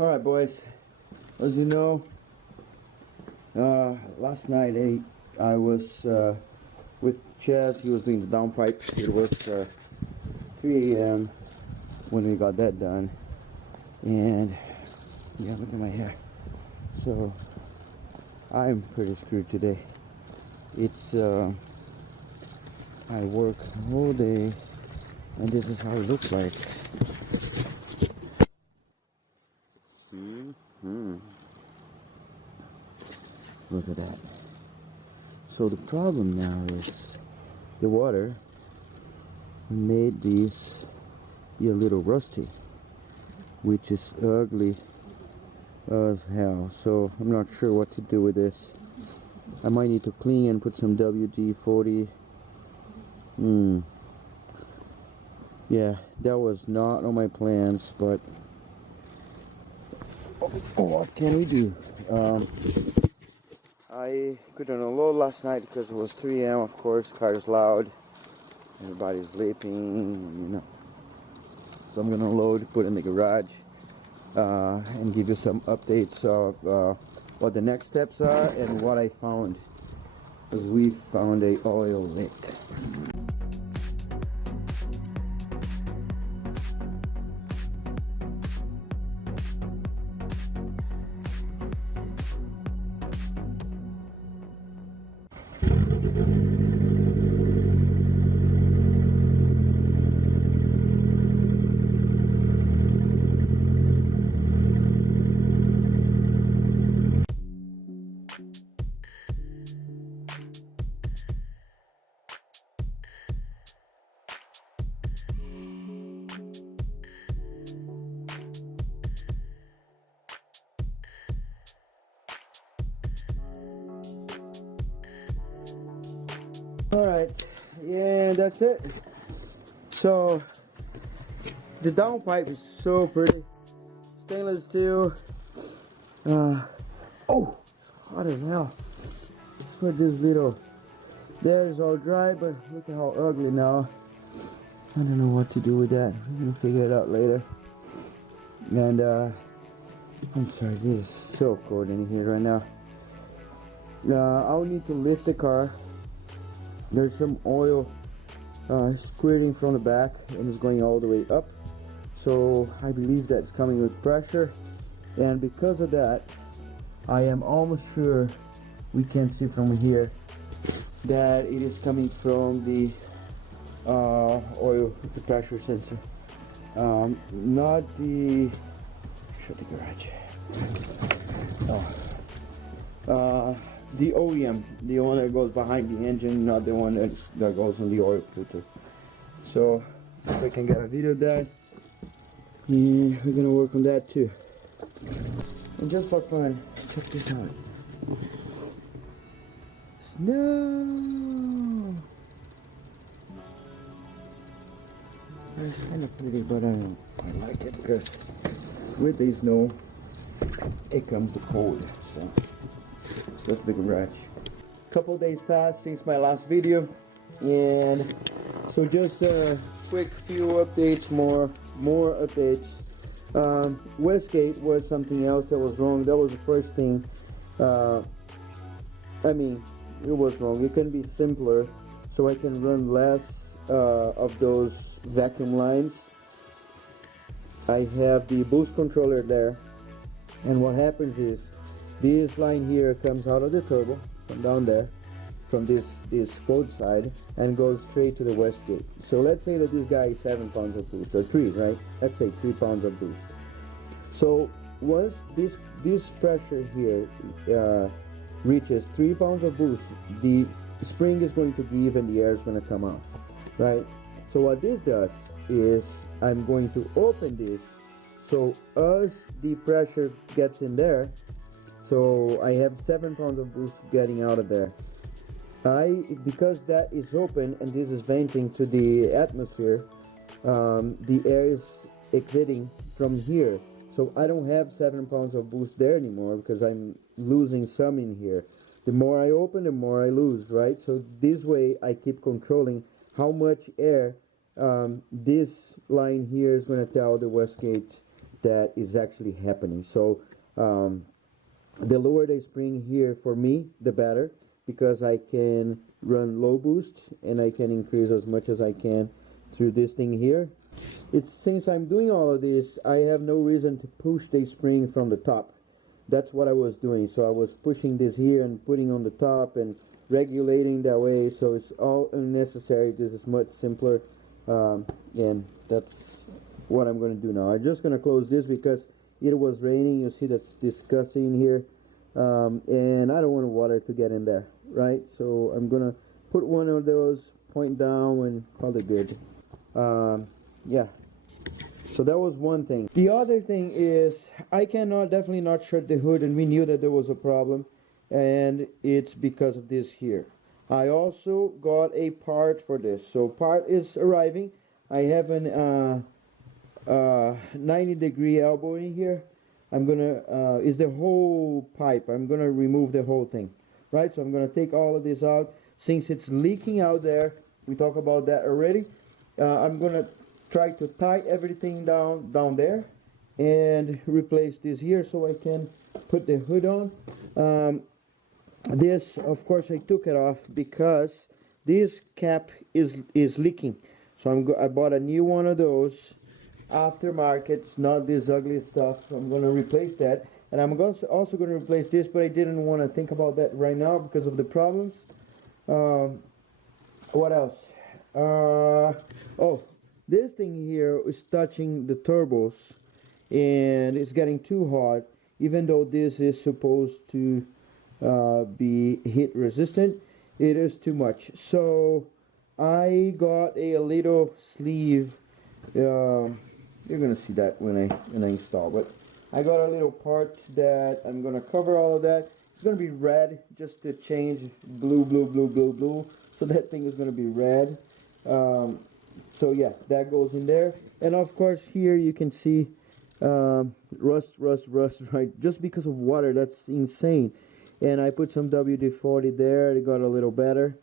Alright boys, as you know, last night I was with Chaz. He was doing the downpipe. It was 3 a.m. when we got that done, and yeah, look at my hair. So I'm pretty screwed today. It's I work all day, and this is how it looks like. Look at that. So the problem now is the water made these a little rusty, which is ugly as hell. So I'm not sure what to do with this. I might need to clean and put some WD-40. Yeah, that was not on my plans, but what can we do? I couldn't unload last night because it was 3 a.m. Of course, car is loud, everybody's sleeping, you know. So I'm gonna unload, put it in the garage, and give you some updates of what the next steps are and what I found, because we found a oil leak. Alright, yeah, that's it. So the downpipe is so pretty. Stainless steel. Oh, hot as hell. Let's put this little. There is all dry, but look at how ugly now. I don't know what to do with that. We're gonna figure it out later. And I'm sorry, this is so cold in here right now. I'll need to lift the car. There's some oil squirting from the back and it's going all the way up. So I believe that's coming with pressure. And because of that, I am almost sure we can see from here that it is coming from the oil, the pressure sensor. Not the... Shut the garage. The OEM, the one that goes behind the engine, not the one that goes on the oil filter. So if I can get a video of that, and we're gonna work on that too. And just for fun, check this out. Snow! It's kind of pretty, but I like it because with the snow, it comes the cold. So. Just the garage. Couple days passed since my last video, and so just a quick few updates, more updates. Wastegate was something else that was wrong. That was the first thing. I mean, it was wrong. It can be simpler, so I can run less of those vacuum lines. I have the boost controller there, and what happens is this line here comes out of the turbo from down there, from this cold side, and goes straight to the wastegate. So let's say that this guy is 7 pounds of boost, or 3, right? Let's say 3 pounds of boost. So once this pressure here reaches 3 pounds of boost, the spring is going to give and the air is going to come out, right? So what this does is I'm going to open this, so as the pressure gets in there, so I have 7 pounds of boost getting out of there. Because that is open and this is venting to the atmosphere, the air is exiting from here. So I don't have 7 pounds of boost there anymore because I'm losing some in here. The more I open, the more I lose, right? So this way I keep controlling how much air this line here is going to tell the wastegate that is actually happening. So the lower the spring here for me, the better, because I can run low boost and I can increase as much as I can through this thing here. It's since I'm doing all of this, I have no reason to push the spring from the top. That's what I was doing. So I was pushing this here and putting on the top and regulating that way. So it's all unnecessary. This is much simpler, and that's what I'm going to do now. I'm just going to close this because it was raining. You see that's disgusting here, and I don't want water to get in there, right? So I'm going to put one of those, point down, and call it good. Yeah. So that was one thing. The other thing is I cannot, definitely not shut the hood, and we knew that there was a problem, and it's because of this here. I also got a part for this. So part is arriving. I have an 90-degree elbow in here. I'm gonna is the whole pipe. I'm gonna remove the whole thing, right? So I'm gonna take all of this out. Since it's leaking out there, we talked about that already. I'm gonna try to tie everything down there and replace this here so I can put the hood on. This, of course, I took it off because this cap is leaking. So I bought a new one of those aftermarket, not this ugly stuff. So I'm going to replace that, and I'm also going to replace this, but I didn't want to think about that right now because of the problems. What else? Oh, this thing here is touching the turbos, and it's getting too hot, even though this is supposed to be heat resistant. It is too much. So I got a little sleeve. You're gonna see that when I install, but I got a little part that I'm gonna cover all of that. It's gonna be red, just to change blue, so that thing is gonna be red. So yeah, that goes in there, and of course here you can see rust, right, just because of water. That's insane. And I put some WD-40 there. It got a little better.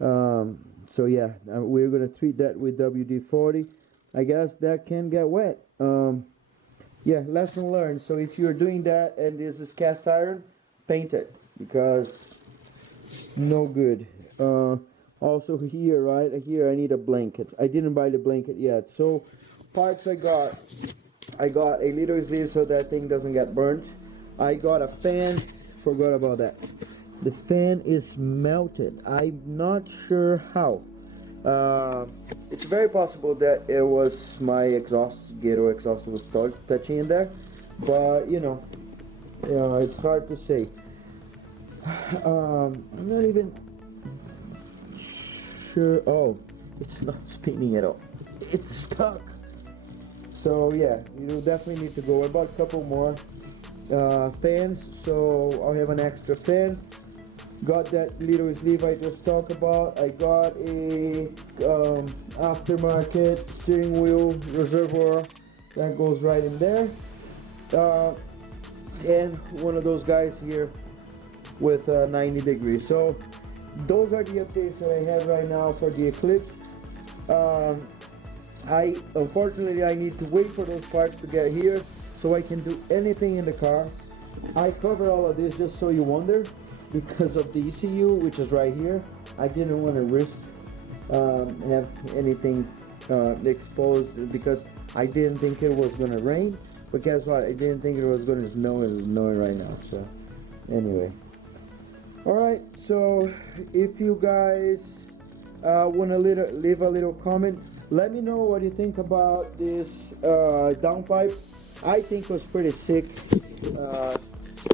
So yeah, we're gonna treat that with WD-40. I guess that can get wet. Yeah, lesson learned. So if you're doing that and this is cast iron, paint it, because no good. Also here, right here, I need a blanket. I didn't buy the blanket yet. So parts I got a little sleeve so that thing doesn't get burnt. I got a fan. Forgot about that. The fan is melted. I'm not sure how. It's very possible that it was my exhaust, Gator exhaust was touching in there, but you know, it's hard to say. I'm not even sure. Oh, it's not spinning at all. It's stuck. So yeah, you definitely need to go. I bought a couple more fans, so I'll have an extra fan. Got that little sleeve I just talked about. I got a aftermarket steering wheel reservoir that goes right in there, and one of those guys here with 90 degrees. So those are the updates that I have right now for the Eclipse. Unfortunately I need to wait for those parts to get here so I can do anything in the car. I cover all of this just so you wonder, because of the ECU, which is right here. I didn't want to risk have anything exposed, because I didn't think it was going to rain. But guess what? I didn't think it was going to snow. It's snowing right now. So anyway, all right. So if you guys want to leave a little comment, let me know what you think about this downpipe. I think it was pretty sick.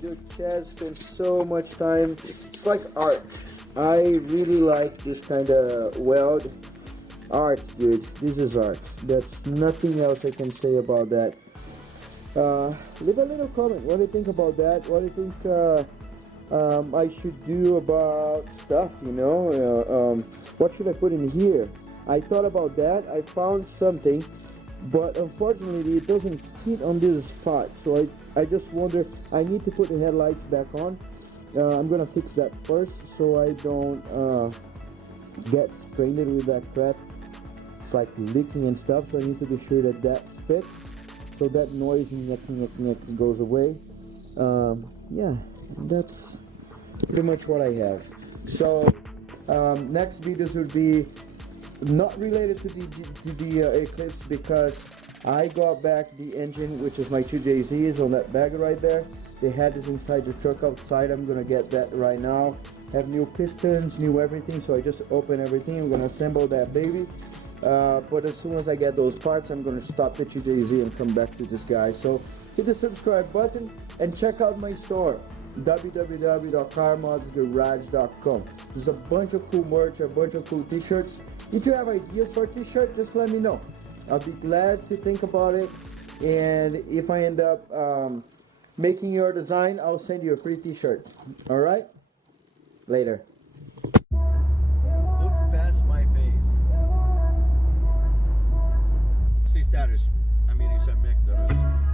Dude, Chaz spent so much time. It's like art. I really like this kind of weld art, dude. This is art. There's nothing else I can say about that. Leave a little comment. What do you think about that? What do you think I should do about stuff, you know? What should I put in here? I thought about that. I found something, but unfortunately it doesn't fit on this spot. So I just wonder, I need to put the headlights back on. I'm gonna fix that first so I don't get strained with that crap. It's like leaking and stuff, so I need to be sure that that's fixed. so that noise goes away. Yeah, that's pretty much what I have. So next videos would be not related to the Eclipse, because I got back the engine, which is my 2JZs on that bag right there. They had this inside the truck outside. I'm gonna get that right now. Have new pistons, new everything, so I just open everything. I'm gonna assemble that baby. But as soon as I get those parts, I'm gonna stop the 2JZ and come back to this guy. So hit the subscribe button and check out my store, www.carmodsgarage.com. There's a bunch of cool merch, a bunch of cool t-shirts. If you have ideas for a t-shirt, just let me know. I'll be glad to think about it, and if I end up making your design, I'll send you a free t-shirt. Alright? Later. Look past my face. Si status, amiris sa McDonald's.